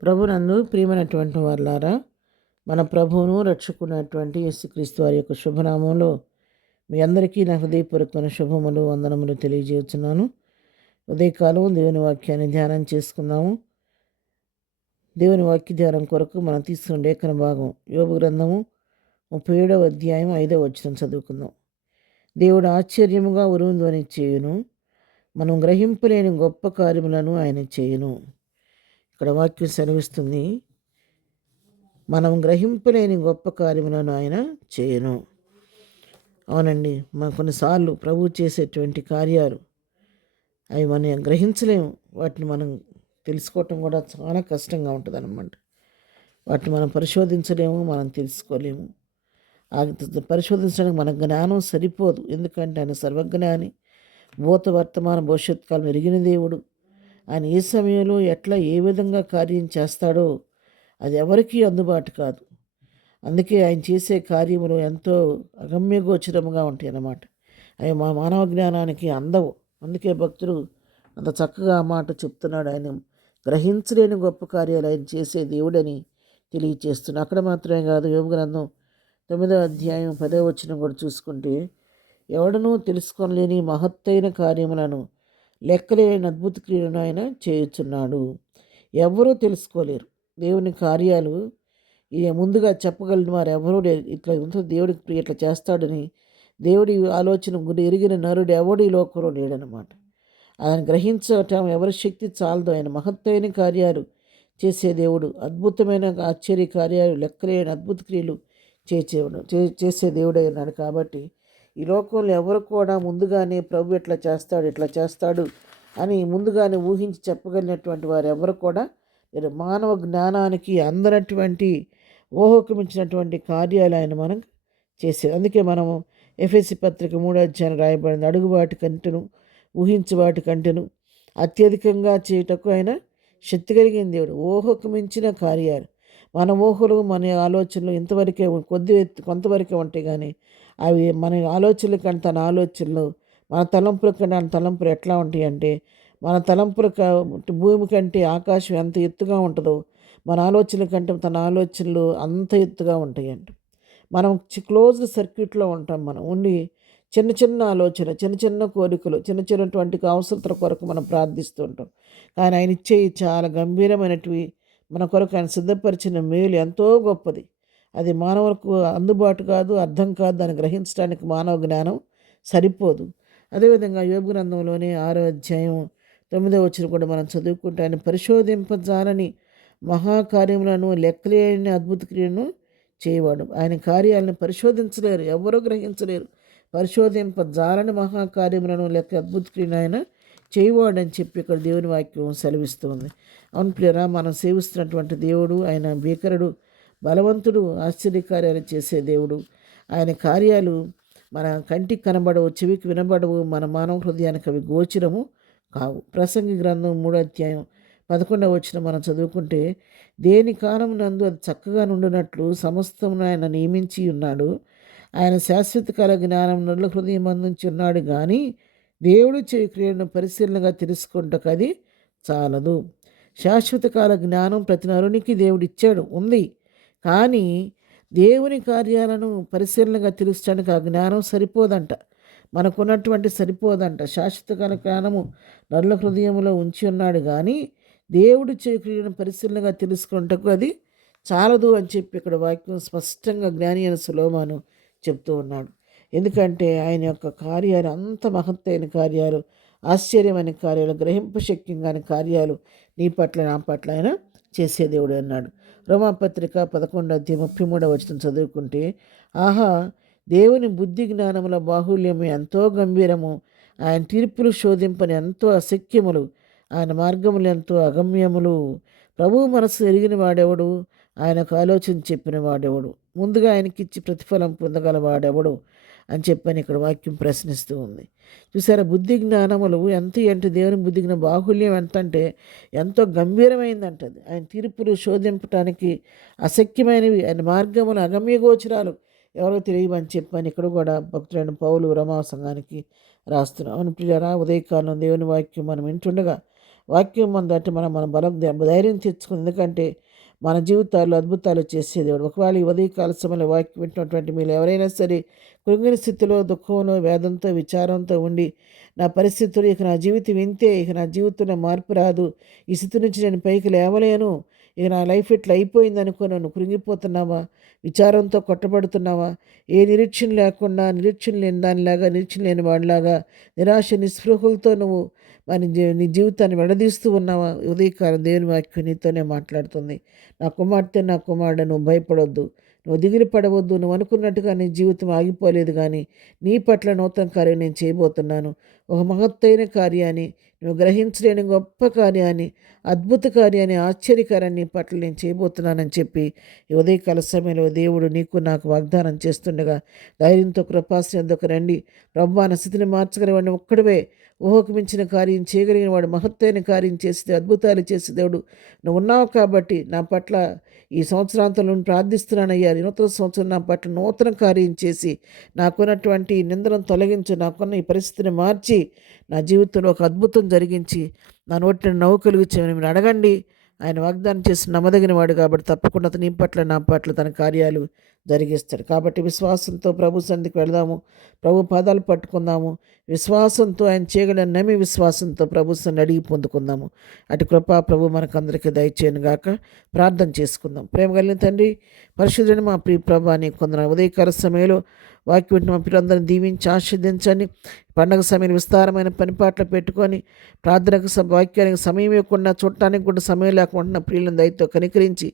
ప్రభునందు ప్రియమైనటువంటి వారులారా, మన ప్రభువును రక్షకున్నటువంటి యేసుక్రీస్తు వారి యొక్క శుభనామంలో మీ అందరికీ నా హృదయపూర్వకమైన శుభములు వందనములు తెలియజేస్తున్నాను. ఉదయకాలం దేవుని వాక్యాన్ని ధ్యానం చేసుకుందాము. దేవుని వాక్య ధ్యానం కొరకు మనం తీసుకున్న లేఖన భాగం యోబు గ్రంథము 37వ అధ్యాయం 5వ వచనం చదువుకుందాం. దేవుడు ఆశ్చర్యముగా ఉరుముధ్వని చేయును, మనం గ్రహింపలేని గొప్ప కార్యములను ఆయన చేయును. ఇక్కడ వాక్యం సెలవిస్తుంది, మనం గ్రహింపలేని గొప్ప కార్యములను ఆయన చేయను. అవునండి, మనం కొన్నిసార్లు ప్రభువు చేసేటువంటి కార్యాలు అవి మనం గ్రహించలేము. వాటిని మనం తెలుసుకోవటం కూడా చాలా కష్టంగా ఉంటుంది అన్నమాట. వాటిని మనం పరిశోధించలేము, మనం తెలుసుకోలేము. పరిశోధించడానికి మన జ్ఞానం సరిపోదు. ఎందుకంటే ఆయన సర్వజ్ఞాని, భూత వర్తమాన భవిష్యత్ కాలం ఎరిగిన దేవుడు. ఆయన ఏ సమయంలో ఎట్లా ఏ విధంగా కార్యం చేస్తాడో అది ఎవరికీ అందుబాటు కాదు. అందుకే ఆయన చేసే కార్యములు ఎంతో అగమ్యగోచరముగా ఉంటాయి అన్నమాట. అవి మా మానవ జ్ఞానానికి అందవు. అందుకే భక్తుడు అంత చక్కగా ఆ మాట చెప్తున్నాడు. ఆయన గ్రహించలేని గొప్ప కార్యాలు ఆయన చేసే దేవుడని తెలియచేస్తున్నాడు. అక్కడ మాత్రమే కాదు, యోబు గ్రంథం 9వ అధ్యాయం 10వ వచనం కూడా చూసుకుంటే, ఎవడనూ తెలుసుకోలేని మహత్తైన కార్యములను లెక్కలేని అద్భుత క్రియలను ఆయన చేయుచున్నాడు. ఎవరూ తెలుసుకోలేరు దేవుని కార్యాలు. ముందుగా చెప్పగలిగిన వారు ఎవరూ లేరు. ఇట్లా దేవుడికి ఇట్లా చేస్తాడని దేవుడి ఆలోచన ఎరిగిన నరుడు ఎవడు ఈ లోకంలో లేడనమాట. ఆయన గ్రహించటం ఎవరి శక్తి చాలదు. ఆయన మహత్తైన కార్యాలు చేసే దేవుడు, అద్భుతమైన ఆశ్చర్య కార్యాలు, లెక్కలేని అద్భుత క్రియలు చేసే దేవుడై ఉన్నాడు. కాబట్టి ఈ లోకంలో ఎవరు కూడా ముందుగానే ప్రభు ఇట్లా చేస్తాడు అని ముందుగానే ఊహించి చెప్పగలిగినటువంటి వారు ఎవరు కూడా మానవ జ్ఞానానికి అందనటువంటి ఊహకు మించినటువంటి కార్యాలు ఆయన మనం చేసేది. అందుకే మనము ఎఫెసీ పత్రిక 3వ అధ్యాయం రాయబడింది, అడుగు వాటి కంటెను ఊహించు వాటి కంటెను అత్యధికంగా చేయటకు ఆయన శక్తి కలిగిన దేవుడు. ఊహకు మించిన కార్యాలు, మన ఊహలు మన ఆలోచనలు ఇంతవరకే కొంతవరకే ఉంటాయి. కానీ అవి మన ఆలోచనల కంటే తన ఆలోచనలు, మన తలంపుల కంటే తన తలంపులు ఎట్లా ఉంటాయి అంటే, మన తలంపుల భూమి కంటే ఆకాశం ఎంత ఎత్తుగా ఉంటుందో మన ఆలోచనల కంటే తన ఆలోచనలు అంత ఎత్తుగా ఉంటాయంట. మనం క్లోజ్డ్ సర్క్యూట్లో ఉంటాం. మనం ఉండి చిన్న చిన్న ఆలోచన, చిన్న చిన్న కోరికలు, చిన్నటువంటి అవసరతల కొరకు మనం ప్రార్థిస్తూ ఉంటాం. కానీ ఆయన ఇచ్చేవి చాలా గంభీరమైనటివి. మన కొరకు ఆయన సిద్ధపరిచిన మేలు ఎంతో గొప్పది. అది మానవులకు అందుబాటు కాదు, అర్థం కాదు. దాన్ని గ్రహించడానికి మానవ జ్ఞానం సరిపోదు. అదేవిధంగా యోబు గ్రంథంలోనే 6వ అధ్యాయం 9వ వచనం కూడా మనం చదువుకుంటే, ఆయన పరిశోధింపజాలని మహాకార్యములను లెక్కలేని అద్భుత క్రియను చేయవాడు. ఆయన కార్యాలను పరిశోధించలేరు, ఎవరూ గ్రహించలేరు. పరిశోధింపజాలని మహాకార్యములను లెక్క అద్భుత క్రియను ఆయన చేయవాడని చెప్పి ఇక్కడ దేవుని వాక్యం సెలవిస్తుంది. అవును ప్రియరా, మనం సేవిస్తున్నటువంటి దేవుడు ఆయన భీకరుడు, బలవంతుడు, ఆశ్చర్యకార్యాలు చేసే దేవుడు. ఆయన కార్యాలు మన కంటికి కనబడవు, చెవికి వినబడవు, మన మానవ హృదయానికి అవి గోచరము కావు. ప్రసంగి గ్రంథం 3వ అధ్యాయం 11వ వచనం మనం చదువుకుంటే, దేని కాలం నందు అది చక్కగా నుండినట్లు సమస్తమును ఆయన నియమించి ఉన్నాడు. ఆయన శాశ్వత కాల జ్ఞానం నరుల హృదయం అందించి ఉన్నాడు. కానీ దేవుడు చేయి క్రియలను పరిశీలనగా తెలుసుకుంటకు అది చాలదు. శాశ్వత కాల జ్ఞానం ప్రతి నరునికి దేవుడు ఇచ్చాడు, ఉంది. కానీ దేవుని కార్యాలను పరిశీలనగా తెలుసడానికి ఆ జ్ఞానం సరిపోదంట. మనకున్నటువంటి సరిపోదంట. శాశ్వత కాల జ్ఞానము నరుల హృదయంలో ఉంచి ఉన్నాడు, కానీ దేవుడు చేయక్రియను పరిశీలనగా తెలుసుకుంటకు అది చాలదు అని చెప్పి ఇక్కడ వాక్యం స్పష్టంగా జ్ఞాని అయిన సొలొమోను చెప్తూ ఉన్నాడు. ఎందుకంటే ఆయన యొక్క కార్యాలు అంత మహత్తైన కార్యాలు, ఆశ్చర్యమైన కార్యాలు, గ్రహింపశక్యంగాని కార్యాలు నీ పట్ల నా పట్ల ఆయన చేసే దేవుడు అన్నాడు. రోమాపత్రిక 11వ అధ్యాయం 33వ వచనం చదువుకుంటే, ఆహా, దేవుని బుద్ధి జ్ఞానముల బాహుల్యము ఎంతో గంభీరము, ఆయన తీర్పులు శోధింపని ఎంతో అసఖ్యములు, ఆయన మార్గములు ఎంతో అగమ్యములు. ప్రభువు మనసు ఎరిగిన వాడెవడు, ఆయనకు ఆలోచన చెప్పిన వాడెవడు, ముందుగా ఆయనకిచ్చి ప్రతిఫలం పొందగల వాడెవడు అని చెప్పని ఇక్కడ వాక్యం ప్రశ్నిస్తూ ఉంది. చూసారా, బుద్ధి జ్ఞానములు ఎంత అంటే దేవుని బుద్ధి జ్ఞాన బాహుల్యం ఎంత అంటే ఎంతో గంభీరమైందంటది. ఆయన తీర్పులు శోధింపటానికి అసఖ్యమైనవి, ఆయన మార్గములు అగమ్యగోచరాలు, ఎవరో తెలియమని చెప్పని ఇక్కడ కూడా భక్తులైన పౌలు రమా సంఘానికి రాస్తున్నాం. అవును ప్రియులారా, ఉదయకాలం దేవుని వాక్యం మనం వింటుండగా వాక్యం మందు అంటే మన బలం ధైర్యం తెచ్చుకుని, ఎందుకంటే మన జీవితాల్లో అద్భుతాలు చేసే దేవుడు. ఒకవేళ ఈ ఉదయకాల సమయంలో వాక్యం వింటున్నటువంటి మీరు ఎవరైనా సరే కృంగిన స్థితిలో, దుఃఖంలో, వేదంతో, విచారంతో ఉండి, నా పరిస్థితులు ఇక నా జీవితం ఇంతే, ఇక నా జీవితంలో మార్పు రాదు, ఈ స్థితి నుంచి నేను పైకి లేవలేను, ఇక నా లైఫ్ ఇట్లా అయిపోయింది అనుకో నువ్వు కృంగిపోతున్నావా? విచారంతో కొట్టబడుతున్నావా? ఏ నిరీక్షణ లేకుండా, నిరీక్షణ లేని దానిలాగా, నిరీక్షణ లేని వాడిలాగా, నిరాశ నిస్పృహలతో నువ్వు నీ జీవితాన్ని విడదీస్తూ ఉన్నావా? ఉదయకాలం దేవుని వాక్యం నీతోనే మాట్లాడుతుంది. నా కుమార్తె, నా కుమారుడు, నువ్వు భయపడొద్దు, నువ్వు దిగులు పడవద్దు, నువ్వు అనుకున్నట్టుగా నీ జీవితం ఆగిపోలేదు, కానీ నీ పట్ల నూతన కార్యం నేను చేయబోతున్నాను. ఒక మహత్తైన కార్యాన్ని, నువ్వు గ్రహించలేని గొప్ప కార్యాన్ని, అద్భుత కార్యాన్ని, ఆశ్చర్యకారాన్ని నీ పట్ల నేను చేయబోతున్నానని చెప్పి ఈ ఉదయకాల సమయంలో దేవుడు నీకు నాకు వాగ్దానం చేస్తుండగా ధైర్యంతో కృపాశ్రద్ధకు రండి. ప్రభు నా స్థితిని మార్చగలిగిన ఒక్కడివే, ఊహకు మించిన కార్యం చేయగలిగిన వాడు, మహత్తైన కార్యం చేసి అద్భుతాలు చేసే దేవుడు నువ్వు ఉన్నావు. కాబట్టి నా పట్ల ఈ సంవత్సరాంతంలో ప్రార్థిస్తున్నానయ్యా, నూతన సంవత్సరం నా పట్ల నూతన కార్యం చేసి నాకున్నటువంటి నిందలను తొలగించి, నాకున్న ఈ పరిస్థితిని మార్చి, నా జీవితంలో ఒక అద్భుతం జరిగించి నా నోటిని నవ్వు కలిగించమని మీరు అడగండి. ఆయన వాగ్దానం చేసి నమ్మదగిన వాడు కాబట్టి తప్పకుండా అతని పట్ల, నా పట్ల తన కార్యాలు జరిగిస్తాడు. కాబట్టి విశ్వాసంతో ప్రభు సన్నిధికి వెళదాము, ప్రభు పాదాలు పట్టుకుందాము, విశ్వాసంతో ఆయన చేయగలని నమ్మి విశ్వాసంతో ప్రభు సన్నిధిని అడిగి పొందుకుందాము. అటు కృపా ప్రభు మనకందరికీ దయచేయను గాక. ప్రార్థన చేసుకుందాం. ప్రేమ కలిగిన తండ్రి, పరిశుద్ధుని మా ప్రియ ప్రభా, నీ కొందరు ఉదయకాల సమయంలో వాక్యం మా పిల్లలందరినీ దీవించి ఆశీర్దించండి. పండగ సమయం విస్తారమైన పనిపాట్లు పెట్టుకొని ప్రార్థనకు వాక్యానికి సమయం ఇవ్వకుండా, చూడటానికి కూడా సమయం లేకుండా ప్రియులను దయతో కనికరించి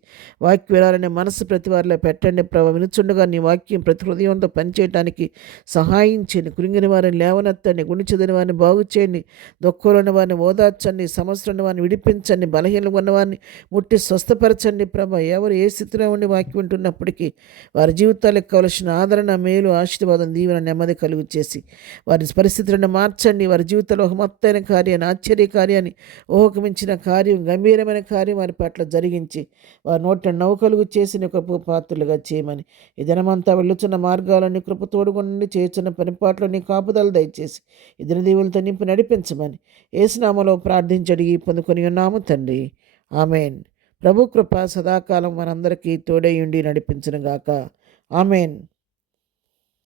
వాక్యం వినాలనే మనసు ప్రతి వారిలో పెట్టండి ప్రభావ. వినుచుండగా నీ వాక్యం ప్రతి హృదయంతో పనిచేయడానికి సహాయం చేయండి. కృంగిన వారిని లేవనెత్తండి, గుణిచెదని వారిని బాగు చేయండి, దుఃఖంలోని వారిని ఓదార్చండి, సమస్యలను వారిని విడిపించండి, బలహీనలు ఉన్న వారిని ముట్టి స్వస్థపరచండి ప్రభా. ఎవరు ఏ స్థితిలో ఉండి వాక్యం వింటున్నప్పటికీ వారి జీవితాలకు కావలసిన ఆదరణ, మేలు, ఆశీర్వాదం, దీవెన, నెమ్మది కలుగు చేసి వారి పరిస్థితులను మార్చండి. వారి జీవితంలో ఒక మొత్తైన కార్యాన్ని, ఆశ్చర్య కార్యాన్ని, ఊహకు మించిన కార్యం, గంభీరమైన కార్యం వారి పట్ల జరిగించి వారి నోట్ల నవ్వు కలుగు చేసి నీ కృప పాత్రలుగా చేయమని, ఈ దినమంతా వెళ్ళుచున్న మార్గాలన్నీ కృప తోడుగుండి, చేస్తున్న పనిపాట్లో నీ కాపుదలు దయచేసి ఈ దిన దీవులతో నింపి నడిపించమని యేసునామములో ప్రార్థించి అడిగి పొందుకొని ఉన్నాము తండ్రి. ఆమెన్. ప్రభు కృప సదాకాలం మనందరికీ తోడై ఉండి నడిపించును గాక. ఆమెన్.